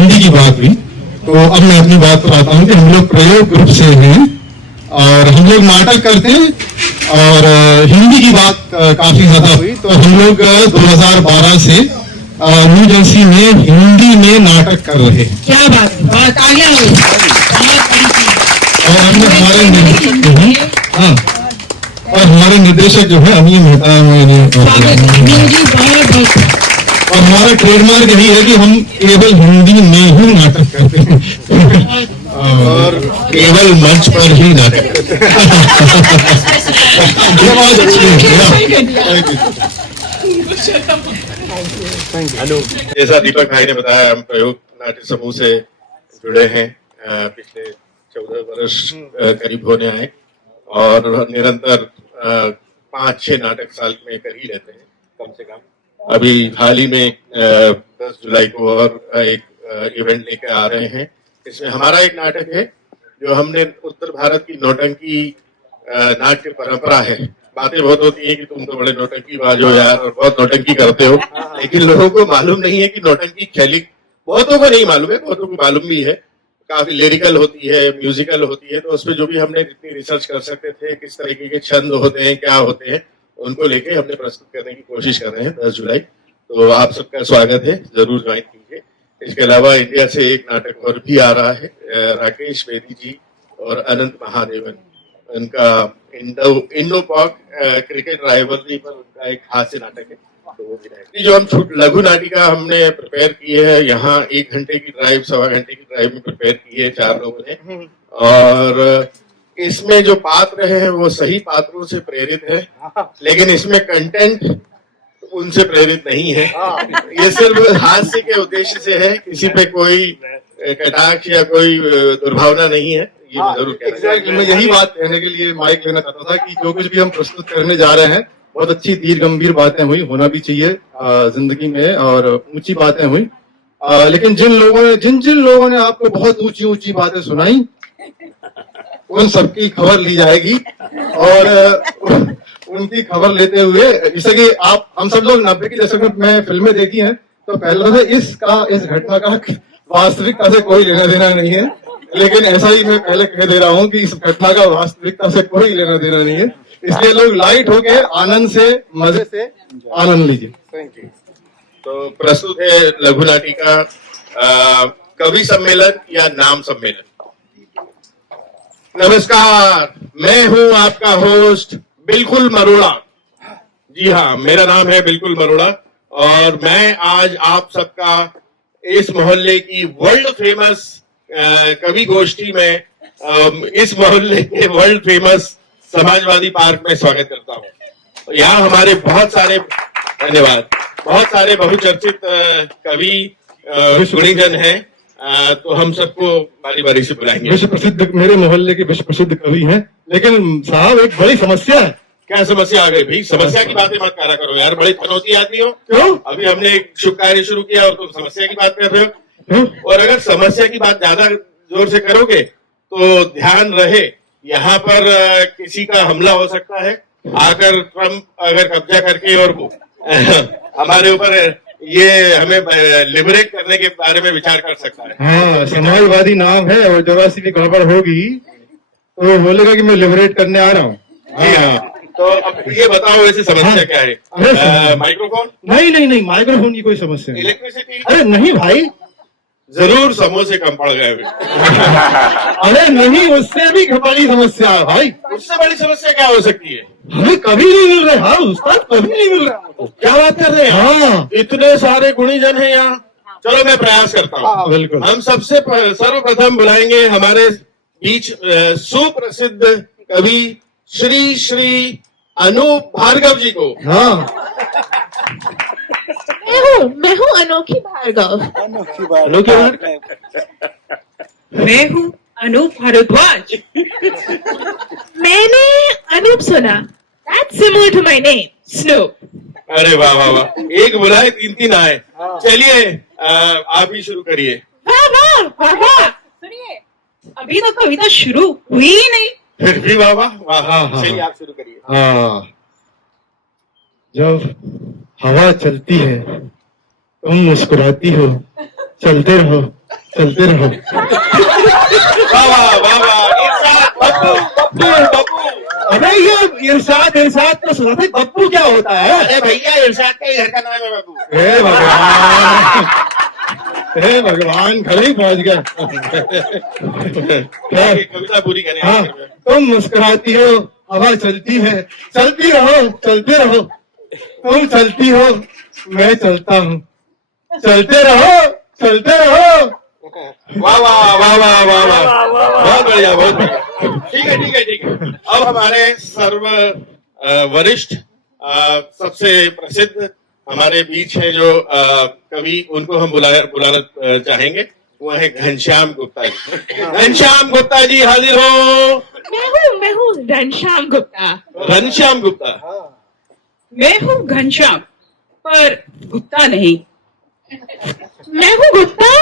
हिंदी की बात हुई, तो अब मैं अपनी बात पर आता हूँ कि हम लोग प्रयोग ग्रुप से हैं और हम लोग नाटक करते हैं। और हिंदी की बात काफी ज्यादा हुई, तो हम लोग 2012 से न्यू जर्सी में हिंदी में नाटक कर रहे हैं। क्या बात है, बहुत तालियां हो, बहुत बड़ी चीज। और हमने हमारे निर्देशक जो है, हाँ, और हमारे निर्देशक जो है अमीन मेहता और हमारा ट्रेडमार्क यही है कि हम केवल हिंदी में ही नाटक करते हैं और केवल मंच पर ही नाटक करते हैं। ये बहुत अच्छी है। जैसा दीपक भाई ने बताया, हम प्रयोग नाट्य समूह से जुड़े हैं। पिछले 14 वर्ष करीब होने आए और निरंतर 5-6 नाटक साल में कर ही रहते हैं कम से कम। अभी हाल ही में 10 जुलाई को और एक इवेंट लेकर आ रहे हैं। इसमें हमारा एक नाटक है जो हमने उत्तर भारत की नौटंकी नाट्य परंपरा है। बातें बहुत होती हैं कि तुम तो बड़े नौटंकीबाज हो यार और बहुत नौटंकी करते हो, लेकिन लोगों को मालूम नहीं है कि नौटंकी शैली बहुतों को नहीं मालूम है, बहुतों को मालूम भी है। काफी लिरिकल होती है, म्यूजिकल होती है, तो उसमें जो भी हमने जितनी रिसर्च कर सकते थे, किस तरीके के छंद होते हैं, क्या होते हैं, उनको लेके हमने प्रस्तुत करने की कोशिश कर रहे हैं 10 जुलाई। तो आप सबका स्वागत है, जरूर ज्वाइन कीजिए। इसके अलावा इंडिया से एक नाटक और भी आ रहा है, राकेश बेदी जी और अनंत महादेवन, उनका इंडो पाक क्रिकेट राइवलरी पर उनका एक हास्य नाटक है, तो वो भी रहेगा। जो हम लघु नाटिका हमने प्रिपेयर की है, यहाँ 1 घंटे की ड्राइव, 1.25 घंटे की ड्राइव में प्रिपेयर की है 4 लोगों ने। और इसमें जो पात्र हैं वो सही पात्रों से प्रेरित है, लेकिन इसमें कंटेंट उनसे प्रेरित नहीं है। ये सिर्फ हास्य के उद्देश्य से है, किसी पे कोई कटाक्ष या कोई दुर्भावना नहीं है। ये जरूर एग्जैक्टली, मैं यही बात कहने के लिए माइक लेना चाहता था कि जो कुछ भी हम प्रस्तुत करने जा रहे हैं, बहुत अच्छी दीर्घ गंभीर बातें हुई, होना भी चाहिए जिंदगी में, और ऊंची बातें हुई। लेकिन जिन लोगों ने आपको बहुत ऊंची ऊंची बातें सुनाई, उन सबकी खबर ली जाएगी। और उनकी खबर लेते हुए, जैसे कि हम सब लोग 90 के दशक में फिल्में देखी हैं, तो पहले से इस घटना का वास्तविकता से कोई लेना देना नहीं है। लेकिन ऐसा ही मैं पहले कह दे रहा हूँ कि इस घटना का वास्तविकता से कोई लेना देना नहीं है, इसलिए लोग लाइट होके आनंद से, मजे से आनंद लीजिए। Thank you. तो प्रस्तुत है लघु नाटिका कवि सम्मेलन या नाम सम्मेलन। नमस्कार, मैं हूं आपका होस्ट बिल्कुल मरोड़ा। जी हाँ, मेरा नाम है बिल्कुल मरोड़ा और मैं आज आप सबका इस मोहल्ले की वर्ल्ड फेमस कवि गोष्ठी में, इस मोहल्ले के वर्ल्ड फेमस समाजवादी पार्क में स्वागत करता हूँ। यहाँ हमारे बहुत सारे, धन्यवाद, बहुत सारे बहुचर्चित कवि गुणीजन हैं, तो हम सबको बारी बारी से बुलाएंगे। विश्व प्रसिद्ध, मेरे मोहल्ले के विश्व प्रसिद्ध कवि हैं, लेकिन साहब एक बड़ी समस्या है। क्या समस्या आ गई भाई? समस्या की बातें मत करा करो यार, बड़ी पनौती आदमी हो। क्यों? अभी हमने एक शुभ कार्य शुरू किया और तुम समस्या की बात कर रहे हो। और अगर समस्या की बात ज्यादा जोर से करोगे तो ध्यान रहे, यहाँ पर किसी का हमला हो सकता है, आकर ट्रम्प अगर कब्जा करके और हमारे ऊपर ये हमें लिबरेट करने के बारे में विचार कर सकता है। हाँ, समाजवादी नाम है और जरा सी भी गड़बड़ होगी तो बोलेगा कि मैं लिबरेट करने आ रहा हूँ। जी हाँ, तो अब ये बताओ ऐसी समस्या क्या है? माइक्रोफोन? नहीं, माइक्रोफोन की कोई समस्या नहीं। इलेक्ट्रिसिटी? अरे नहीं भाई, जरूर समोसे कम पड़ गए। अरे नहीं, उससे भी बड़ी समस्या है भाई। उससे बड़ी समस्या क्या हो सकती है? हमें कभी नहीं मिल रहे। हाँ उस्ताद, कभी नहीं मिल रहा। क्या बात कर रहे हैं? हाँ, इतने सारे गुणीजन हैं यहाँ। चलो मैं प्रयास करता हूँ। बिल्कुल। हम सबसे सर्वप्रथम बुलाएंगे हमारे बीच सुप्रसिद्ध कवि श्री अनूप भार्गव जी को। हाँ, मैं हूँ अनोखी भार्गव। मैं हूँ अनूप भारद्वाज। मैंने अनूप सुना। That's similar to my name, Snoop. अरे वाह वाह वाह, एक बुलाए 3 आए। चलिए आप ही शुरू करिए। वाह वाह वाह वाह। सुनिए, अभी तो कविता शुरू हुई ही नहीं। फिर भी वाह वाह वाह। हाँ। चलिए आप शुरू करिए। हाँ, जब हवा चलती है तुम मुस्कुराती हो, चलते रहो चलते रहो। वाह वाह वाह वाह, इरशाद, बब्बू बब्बू बब्बू। अबे ये इरशाद तो सुना था, बब्बू क्या होता है? अरे भैया, इरशाद का ही घर का नाम है बब्बू। हे भगवान, हे भगवान, घर ही पहुंच गया। कविता पूरी करें। हाँ, तुम मुस्कुराती हो, हवा चलती है, चलती रहो, चलते रहो। तुम चलती हो, मैं चलता हूँ, चलते रहो, चलते रहो। वाह वाह वाह वाह वाह वाह, बहुत बढ़िया बहुत बढ़िया। ठीक है ठीक है ठीक है। अब हमारे सर्व वरिष्ठ सबसे प्रसिद्ध हमारे बीच है जो कवि, उनको हम बुलाना चाहेंगे। वो है घनश्याम गुप्ता जी। घनश्याम गुप्ता जी हाजिर हो। मैं हूँ घनश्याम गुप्ता। घनश्याम गुप्ता, मैं हूँ घनश्याम, पर गुप्ता नहीं। मैं हूँ गुप्ता,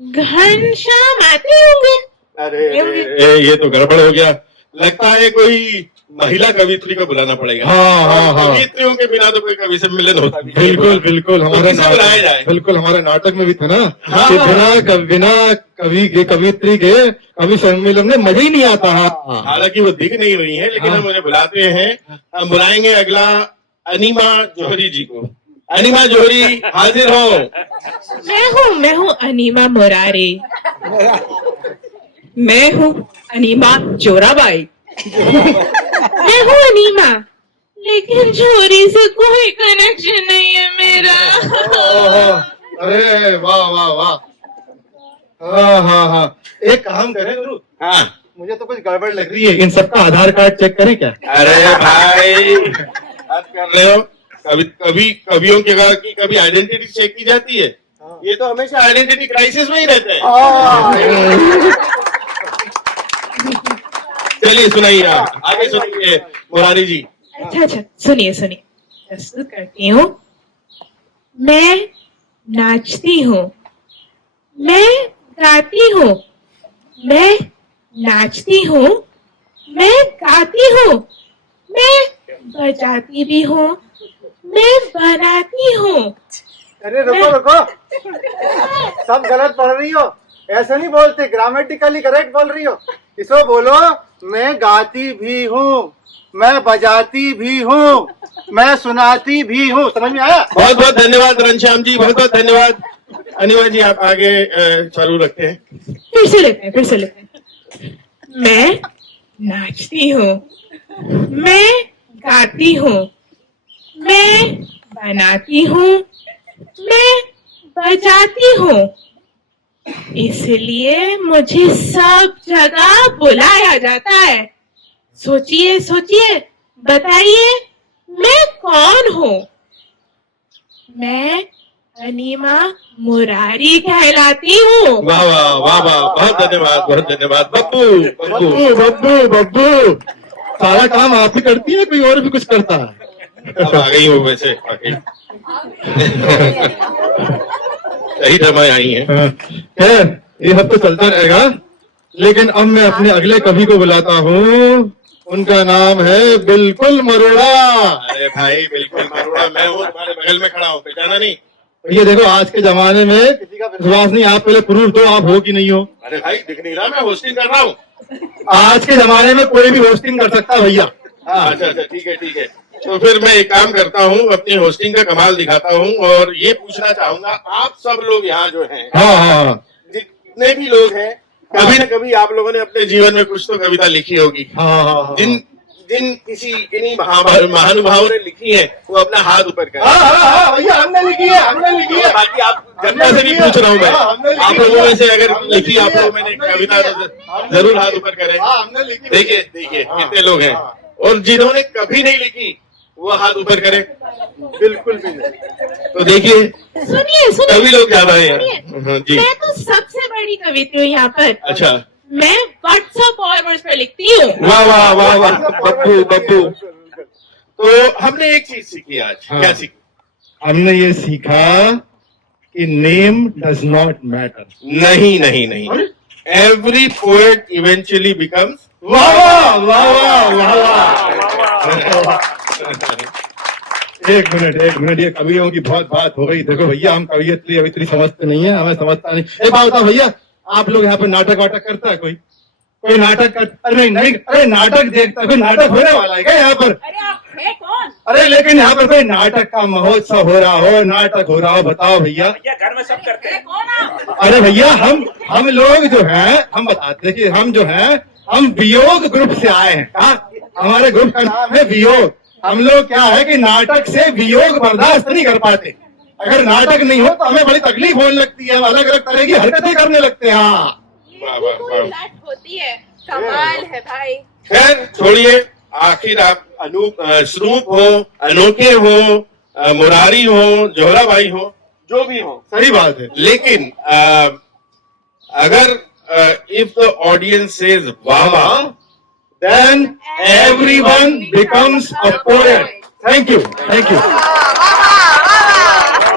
घनश्याम आते होंगे। अरे ये तो गड़बड़ हो गया। लगता है कोई महिला कवित्री को बुलाना पड़ेगा। हाँ। कवित्रियों के बिना तो कोई कवि सम्मेलन होता भी नहीं। बिल्कुल हमारे किसे बुलाया जाए? बिल्कुल हमारे नाटक में भी था ना हाँ, कि हाँ। बिना कवि के, कवित्री के कवि सम्मेलन में मजा ही नहीं आता। हाँ, हालांकि वो दिख नहीं रही है, लेकिन हम उन्हें बुलाते हैं। हम बुलाएंगे अगला अनिमा जौहरी जी को। अनिमा जौहरी हाजिर हो। मैं हूँ अनीमा मुरारी। मैं हूँ अनीमा जोराबाई। मैं हूँ अनीमा, लेकिन जोरी से कोई कनेक्शन नहीं है मेरा। अरे वाह वाह वाह। हाँ, एक काम करें गुरु, हाँ, मुझे तो कुछ गड़बड़ लग रही है। इन सबका आधार कार्ड चेक करें क्या? अरे भाई, बात कर रहे हो? कवियों की कभी आइडेंटिटी चेक की जाती है? ये तो हमेशा आइडेंटिटी क्राइसिस में ही रहते हैं। चलिए सुनाइए, आप आगे सुनाइए मुरारी जी। अच्छा, सुनिए प्रस्तुत करती हूँ। मैं नाचती हूँ, मैं गाती हूँ, मैं नाचती हूँ, मैं गाती हूँ, मैं बजाती भी हूँ, मैं बनाती हूँ। अरे रुको, सब गलत पढ़ रही हो। ऐसा नहीं बोलते, ग्रामेटिकली करेक्ट बोल रही हो। इसको बोलो, मैं गाती भी हूँ, मैं बजाती भी हूँ, मैं सुनाती भी हूँ। समझ में आया? बहुत बहुत धन्यवाद घनश्याम जी, बहुत बहुत धन्यवाद। अनिमा जी आप आगे चालू रखते हैं। फिर से लेते हैं। मैं नाचती हूँ, मैं गाती हूँ, मैं बनाती हूँ, मैं बजाती हूँ, इसलिए मुझे सब जगह बुलाया जाता है। सोचिए, बताइए मैं कौन हूँ? मैं अनीमा मुरारी कहलाती हूँ। वाह वाह वाह वाह, बहुत धन्यवाद। बब्बू, सारा काम आप ही करती है, कोई और भी कुछ करता है? अब आ गई हो वैसे आगे। सही समय आई है। खैर, ये सब तो चलता रहेगा, लेकिन अब मैं अपने अगले कवि को बुलाता हूँ। उनका नाम है बिल्कुल मरोड़ा। अरे भाई, बिल्कुल मरोड़ा मैं हूँ, तुम्हारे बगल में खड़ा हूँ, पहचाना नहीं? ये देखो, आज के जमाने में विश्वास नहीं, आप पहले प्रूफ दो आप हो कि नहीं हो। अरे भाई, दिख नहीं रहा, मैं होस्टिंग कर रहा हूँ। आज के जमाने में कोई भी होस्टिंग कर सकता है भैया। अच्छा, ठीक है। तो फिर मैं एक काम करता हूँ, अपनी होस्टिंग का कमाल दिखाता हूँ और ये पूछना चाहूंगा, आप सब लोग यहाँ जो हैं, हाँ, जितने भी लोग हैं, कभी न कभी आप लोगों ने अपने जीवन में कुछ तो कविता लिखी होगी। हाँ। जिन किन्हीं महानुभावों ने लिखी है, वो अपना हाथ ऊपर करें। भैया, हमने लिखी है। बाकी आप जनता से भी पूछ रहा हूँ मैं, आप लोगों में से अगर लिखी आप लोगों ने कविता तो जरूर हाथ ऊपर करें। देखिए कितने लोग हैं, और जिन्होंने कभी नहीं लिखी वो हाथ ऊपर करें। बिल्कुल भी नहीं। तो देखिए, सुनिए कवि लोग ज्यादा हैं जी। मैं तो सबसे बड़ी कवित्री हूँ यहाँ पर। अच्छा, मैं व्हाट्सएप फॉरवर्ड्स पर लिखती हूँ। वाह बब्बू। तो हमने एक चीज सीखी आज। क्या सीखी? हमने ये सीखा कि नेम डज नॉट मैटर। नहीं। Every poet eventually becomes. एक मिनट, ये कवियों की बहुत बात हो गई। देखो भैया, हम कवियत्री समझते नहीं है, हमें समझता नहीं। एक बात बताओ भैया, आप लोग यहाँ पे नाटक वाटक करता है कोई नाटक कर, अरे नहीं नहीं, अरे नाटक देखता, कोई नाटक होने वाला है क्या यहाँ पर? अरे आप है कौन? अरे लेकिन यहाँ पर कोई नाटक का महोत्सव हो रहा हो, नाटक हो रहा हो, बताओ भैया। भैया घर में सब करते है हैं। कौन आप? अरे भैया हम लोग जो हैं, हम बताते हैं कि हम जो हैं, हम वियोग ग्रुप से आए हैं। हमारे ग्रुप का नाम है वियोग। हम लोग क्या है कि नाटक से वियोग बर्दाश्त नहीं कर पाते। अगर नाटक नहीं हो तो हमें बड़ी तकलीफ होने लगती है, हम अलग अलग तरह की हरकतें करने लगते हैं। हाँ, वाह, वाह, वाह। लट होती है, कमाल है भाई। खैर छोड़िए, आखिर आप स्वरूप हो, अनोखे हो, मुरारी हो, जोहरा भाई हो, जो भी हो, सही बात है। लेकिन अगर इफ द ऑडियंस सेज वाह, Then everyone becomes a poet. Thank you.